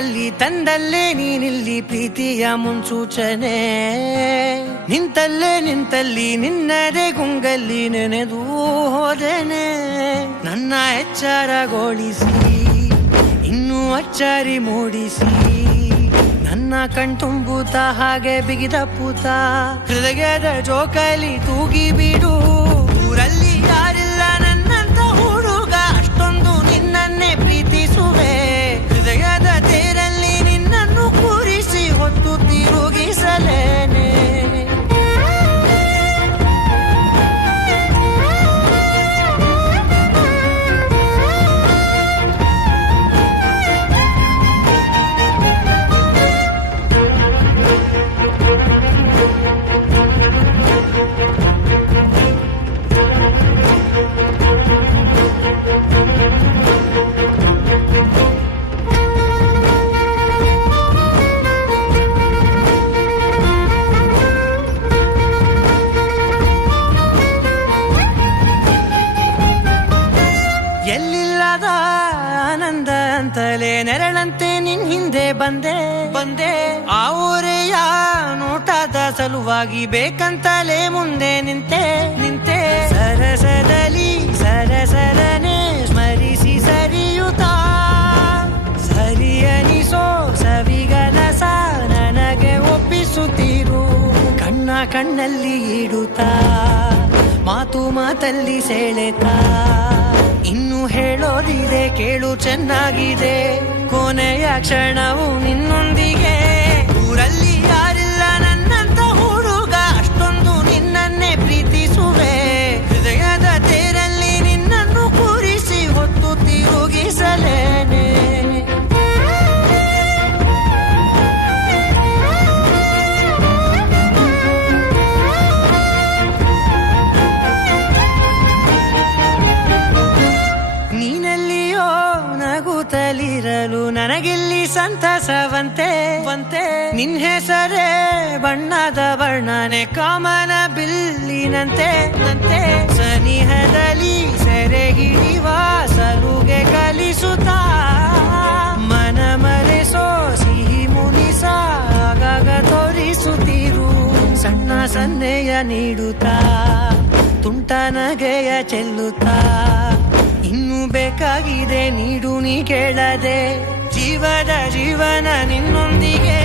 ಮನೆಯಲ್ಲಿ ತಂದಲ್ಲೇ ನೀನಿಲ್ಲಿ ಪ್ರೀತಿಯ ಮುನ್ಸೂಚನೆ ನಿಂತಲ್ಲಿ ನಿನ್ನದೇ ಗುಂಗಲ್ಲಿ ನೆನೆದು ಹೋದೆನೆ ನನ್ನ ಎಚ್ಚರಗೊಳಿಸಿ ಇನ್ನೂ ಅಚ್ಚರಿ ಮೂಡಿಸಿ ನನ್ನ ಕಣ್ತುಂಬುತ್ತ ಹಾಗೆ ಬಿಗಿದ ಪೂತ ಹೃದಯದ ಜೋಕಾಲಿ ತೂಗಿ ಬಿಡು ಊರಲ್ಲಿ ಯಾರಿಲ್ಲ ನನ್ನಂತ ಹುಡುಗ ಅಷ್ಟೊಂದು ನಿನ್ನನ್ನೇ ಪ್ರೀತಿಸುವೆ ಹೃದಯದ ತೇರಲ್ಲಿ ನಿನ್ನನ್ನು ಕೂರಿಸಿ ಹೊತ್ತು ತಿರುಗಿಸಲೇನೆ ಎಲ್ಲಿಲ್ಲದ ಆನಂದ ಅಂತಲೇ ನೆರಳಂತೆ ನಿನ್ ಹಿಂದೆ ಬಂದೆ ಆ ಊರೆಯ ನೋಟದ ಸಲುವಾಗಿ ಬೇಕಂತಲೇ ಮುಂದೆ ನಿಂತೆ ಸರಸದಲ್ಲಿ ಸರಸರನೆ ಸ್ಮರಿಸಿ ಸರಿಯುತ್ತಾ ಸರಿಯನಿಸೋ ಸವಿಗನಸ ನನಗೆ ಒಪ್ಪಿಸುತ್ತೀರು ಕಣ್ಣಲ್ಲಿ ಇಡುತ್ತಾ ಮಾತಲ್ಲಿ ಸೆಳೆತಾ ಇನ್ನು ಹೇಳೋದಿದೆ ಕೇಳು ಚೆನ್ನಾಗಿದೆ ಕೊನೆಯ ಕ್ಷಣವು ನಿನ್ನೊಂದಿಗೆ ಊರಲ್ಲಿ ಯಾರಿಲ್ಲ ನನ್ನಂತ ಹುಡುಗ ಅಷ್ಟೊಂದು ನಿನ್ನನ್ನೇ ಪ್ರೀತಿಸುವೆ ಹೃದಯದ ತೇರಲ್ಲಿ ನಿನ್ನನ್ನು ಕೂರಿಸಿ ಹೊತ್ತು ತಿರುಗಿಸಲೇನೆ ನಗುತ್ತಲಿರಲು ನನಗಿಲ್ಲಿ ಸಂತಸವಂತೆ ನಿನ್ ಹೆಸರೇ ಬಣ್ಣದ ವರ್ಣನೆ ಕಾಮನ ಬಿಲ್ಲಿನಂತೆ ಸನಿಹದಲ್ಲಿ ಸೆರೆ ಹಿಡಿಯುವ ಸಲುಗೆ ಕಲಿಸುತ್ತಾ ಮನ ಮರೆಸೋ ಸಿಹಿ ಮುನಿಸ ಆಗಾಗ ತೋರಿಸುತ್ತೀರು ಸಣ್ಣ ಸನ್ನೆಯ ನೀಡುತ್ತಾ ತುಂಟ ನಗೆಯ ಚೆಲ್ಲುತ್ತಾ ಇನ್ನು ಬೇಕಾಗಿದೆ ನೀಡು ನೀ ಕೇಳದೆ ಜೀವನ ನಿನ್ನೊಂದಿಗೆ